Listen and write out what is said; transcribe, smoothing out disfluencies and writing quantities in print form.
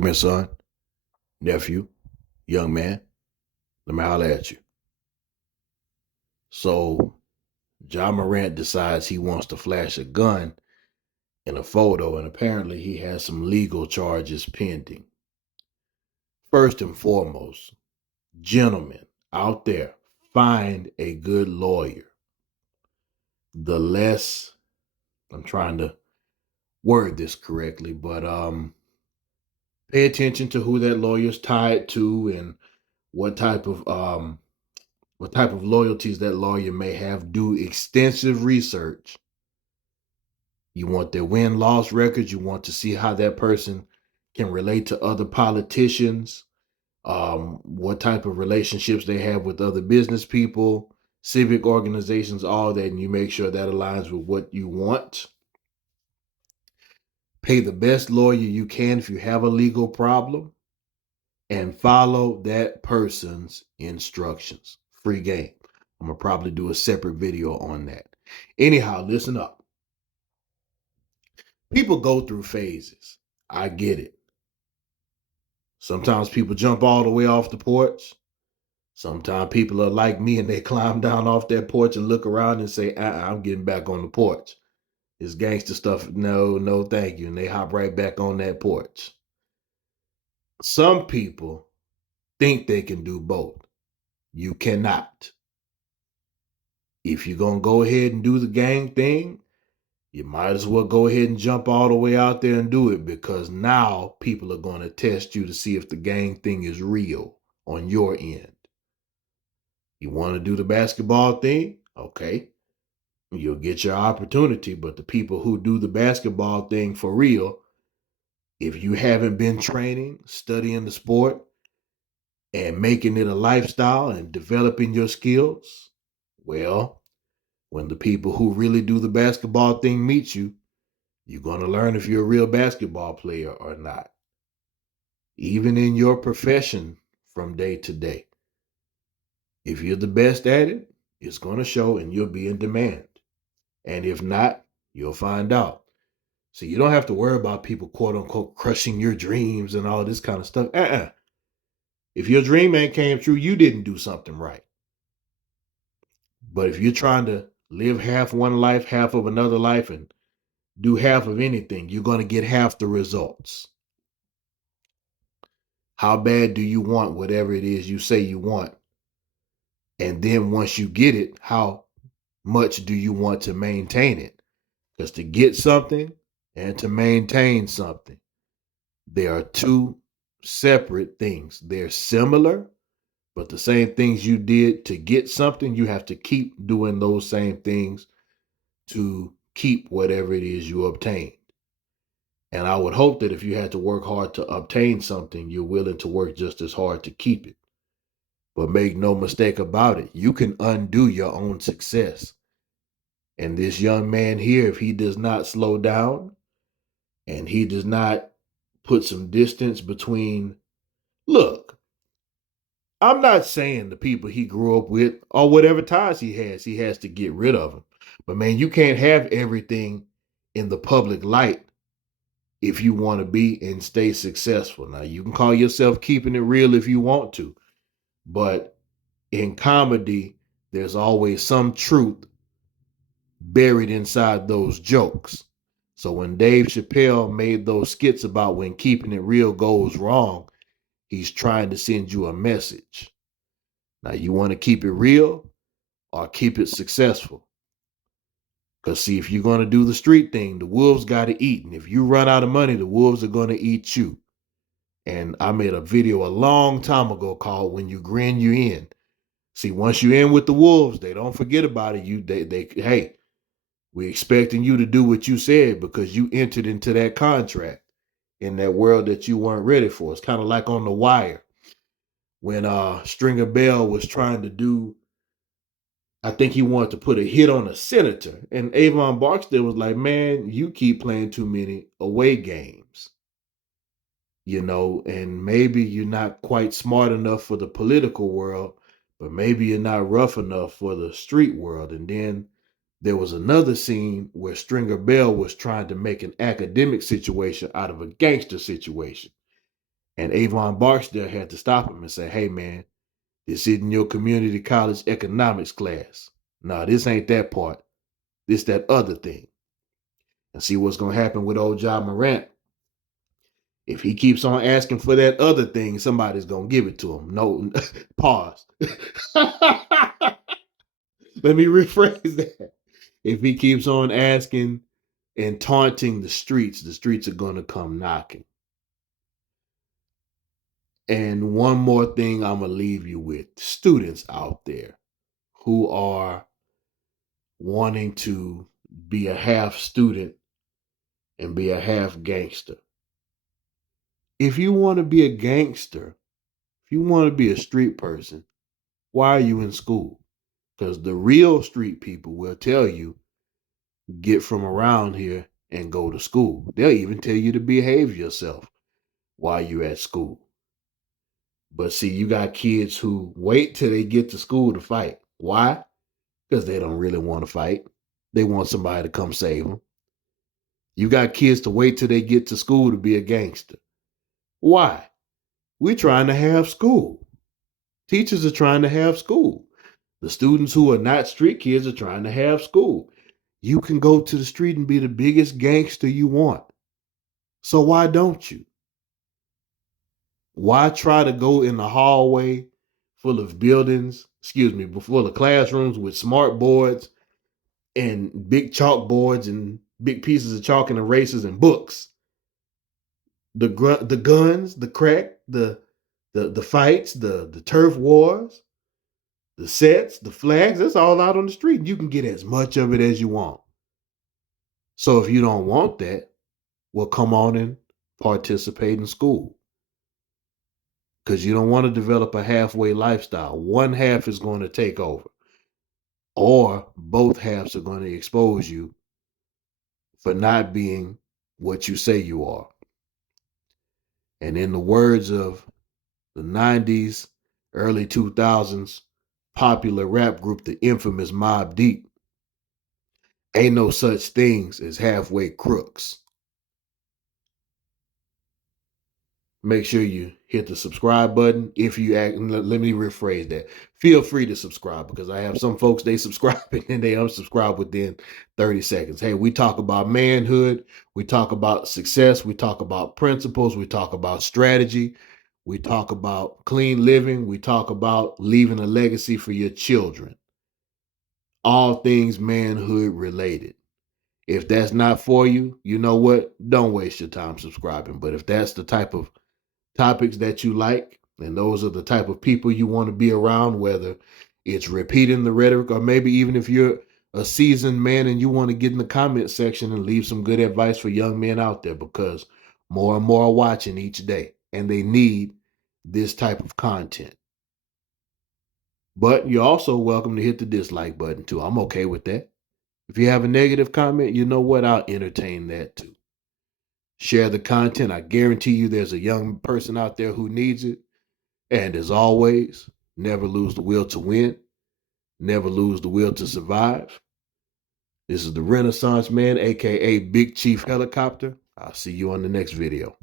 Come here, son, nephew, young man. Let me holler at you. So, John Morant decides he wants to flash a gun in a photo, and apparently he has some legal charges pending. First and foremost, gentlemen out there, find a good lawyer. The less, I'm trying to word this correctly, but pay attention to who that lawyer's tied to and what type of loyalties that lawyer may have. Do extensive research. You want their win-loss records. You want to see how that person can relate to other politicians, what type of relationships they have with other business people, civic organizations, all that, and you make sure that aligns with what you want. Pay the best lawyer you can if you have a legal problem, and follow that person's instructions. Free game. I'm going to probably do a separate video on that. Anyhow, listen up. People go through phases. I get it. Sometimes people jump all the way off the porch. Sometimes people are like me and they climb down off that porch and look around and say, I'm getting back on the porch. This gangster stuff, no, no, thank you. And they hop right back on that porch. Some people think they can do both. You cannot. If you're going to go ahead and do the gang thing, you might as well go ahead and jump all the way out there and do it, because now people are going to test you to see if the gang thing is real on your end. You want to do the basketball thing? Okay. You'll get your opportunity, but the people who do the basketball thing for real, if you haven't been training, studying the sport, and making it a lifestyle and developing your skills, well, when the people who really do the basketball thing meet you, you're going to learn if you're a real basketball player or not. Even in your profession from day to day, if you're the best at it, it's going to show and you'll be in demand. And if not, you'll find out. So you don't have to worry about people, quote unquote, crushing your dreams and all this kind of stuff. If your dream ain't came true, you didn't do something right. But if you're trying to live half one life, half of another life, and do half of anything, you're going to get half the results. How bad do you want whatever it is you say you want? And then once you get it, how much do you want to maintain it? Because to get something and to maintain something, they are two separate things. They're similar, but the same things you did to get something, you have to keep doing those same things to keep whatever it is you obtained. And I would hope that if you had to work hard to obtain something, you're willing to work just as hard to keep it. But make no mistake about it, you can undo your own success. And this young man here, if he does not slow down and he does not put some distance between, look, I'm not saying the people he grew up with or whatever ties he has to get rid of them. But man, you can't have everything in the public light if you want to be and stay successful. Now, you can call yourself keeping it real if you want to, but in comedy, there's always some truth buried inside those jokes. So when Dave Chappelle made those skits about when keeping it real goes wrong, he's trying to send you a message. Now, you want to keep it real or keep it successful? Because, see, if you're going to do the street thing, the wolves got to eat. And if you run out of money, the wolves are going to eat you. And I made a video a long time ago called When You Grin, You In. See, once you're in with the wolves, they don't forget about it. Hey, we expecting you to do what you said because you entered into that contract in that world that you weren't ready for. It's kind of like on The Wire when Stringer Bell was trying to do, I think he wanted to put a hit on a senator. And Avon Barksdale was like, man, you keep playing too many away games. And maybe you're not quite smart enough for the political world, but maybe you're not rough enough for the street world. And then there was another scene where Stringer Bell was trying to make an academic situation out of a gangster situation. And Avon Barksdale had to stop him and say, hey, man, this isn't your community college economics class. No, this ain't that part. This that other thing. And see what's going to happen with old John Morant. If he keeps on asking for that other thing, somebody's going to give it to him. No, pause. Let me rephrase that. If he keeps on asking and taunting the streets are going to come knocking. And one more thing I'm going to leave you with. Students out there who are wanting to be a half student and be a half gangster. If you want to be a gangster, if you want to be a street person, why are you in school? Because the real street people will tell you, get from around here and go to school. They'll even tell you to behave yourself while you're at school. But see, you got kids who wait till they get to school to fight. Why? Because they don't really want to fight. They want somebody to come save them. You got kids to wait till they get to school to be a gangster. Why? We're trying to have school. Teachers are trying to have school. The students who are not street kids are trying to have school. You can go to the street and be the biggest gangster you want. So why don't you? Why try to go in the hallway full of buildings, full of classrooms with smart boards and big chalkboards and big pieces of chalk and erasers and books? The guns, the crack, the fights, the turf wars, the sets, the flags, that's all out on the street. You can get as much of it as you want. So if you don't want that, well, come on and participate in school. Because you don't want to develop a halfway lifestyle. One half is going to take over, or both halves are going to expose you for not being what you say you are. And in the words of the 90s, early 2000s popular rap group, the infamous Mobb Deep, ain't no such things as halfway crooks. Make sure you hit the subscribe button. If you let me rephrase that. Feel free to subscribe, because I have some folks, they subscribe and then they unsubscribe within 30 seconds. Hey, we talk about manhood. We talk about success. We talk about principles. We talk about strategy. We talk about clean living. We talk about leaving a legacy for your children. All things manhood related. If that's not for you, you know what? Don't waste your time subscribing. But if that's the type of topics that you like, and those are the type of people you want to be around, whether it's repeating the rhetoric, or maybe even if you're a seasoned man and you want to get in the comment section and leave some good advice for young men out there, because more and more are watching each day and they need this type of content. But you're also welcome to hit the dislike button too. I'm okay with that. If you have a negative comment, you know what? I'll entertain that too. Share the content. I guarantee you there's a young person out there who needs it. And as always, never lose the will to win. Never lose the will to survive. This is the Renaissance Man, aka Big Chief Helicopter. I'll see you on the next video.